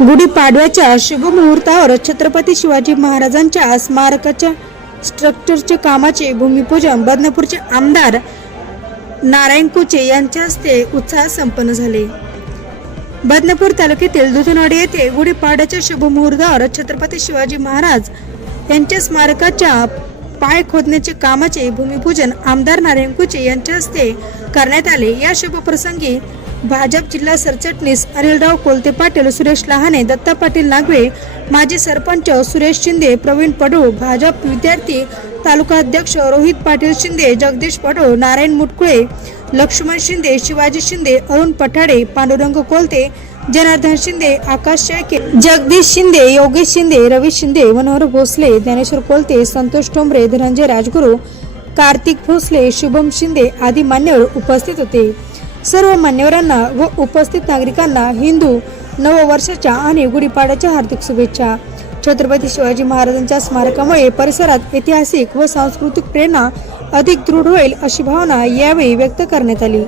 गुढीपाडव्याच्या शुभमुहूर्तावर छत्रपती शिवाजी महाराजांच्या स्मारकाच्या स्ट्रक्चरचे कामाचे भूमिपूजन बदनापूरचे आमदार नारायण कुचे यांच्या हस्ते उत्साहात संपन्न झाले। बदनापूर तालुक्यातील दुधनवाडी येथे गुढीपाडव्याच्या शुभमुहूर्तावर छत्रपती शिवाजी महाराज यांच्या स्मारकाच्या पाय खोदण्याचे कामाचे भूमिपूजन आमदार नारायण कुचे यांच्या हस्ते करण्यात आले। या शुभप्रसंगी भाजप जिल्हा सरचिटणीस अनिलराव कोलते पाटील, सुरेश लहाने, दत्ता पाटील नागवे, माजी सरपंच सुरेश शिंदे, प्रवीण पडू, भाजप विद्यार्थी तालुका अध्यक्ष रोहित पाटील शिंदे, जगदीश पडू, नारायण मुटकुळे, लक्ष्मण शिंदे, शिवाजी शिंदे, अरुण पठाडे, पांडुरंग कोलते, जनार्दन शिंदे, आकाश शेळके, जगदीश शिंदे, योगेश शिंदे, रवी शिंदे, मनोहर भोसले, ज्ञानेश्वर कोलते, संतोष टोंबरे, धनंजय राजगुरू, कार्तिक भोसले, शुभम शिंदे आदी मान्यवर उपस्थित होते। सर्व मान्यवरांना व उपस्थित नागरिकांना हिंदू नववर्षाच्या आणि गुढीपाडव्याच्या हार्दिक शुभेच्छा। छत्रपती शिवाजी महाराजांच्या स्मारकामुळे परिसरात ऐतिहासिक व सांस्कृतिक प्रेरणा अधिक दृढ होईल अशी भावना यावेळी व्यक्त करण्यात आली।